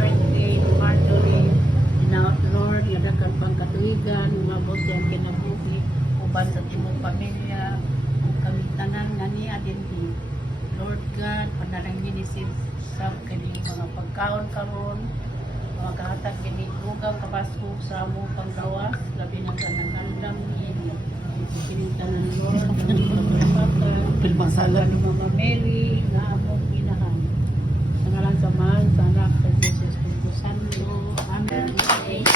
birthday ni Marjorie. Now, Lord, nga daghang pangkatuigan, umabot yan kinabuhi, uban sa timong pamilya, kami tanan nga niya din di. Lord God, panalangin ni sa kini mga pagkaon karon, mga kahatag kini dugang kapasko sa among panggawas, labi na kanang ini. Kini tanan Lord, Pilpang sala. Mama Mary, nga among inahan. Sa ngalan sa Mahal, sa anak kay Jesus Cristo Santo. Amen. Make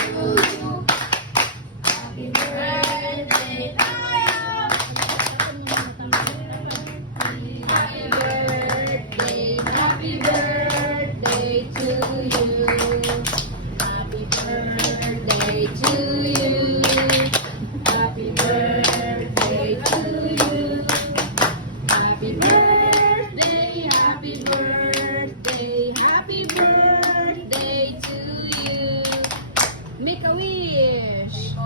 a wish.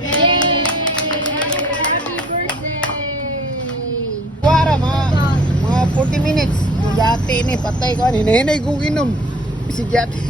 Yay! Happy birthday! Wara mga 40 minutes. Jati ni patay ko ni. Hinay kong inom. Si Jati.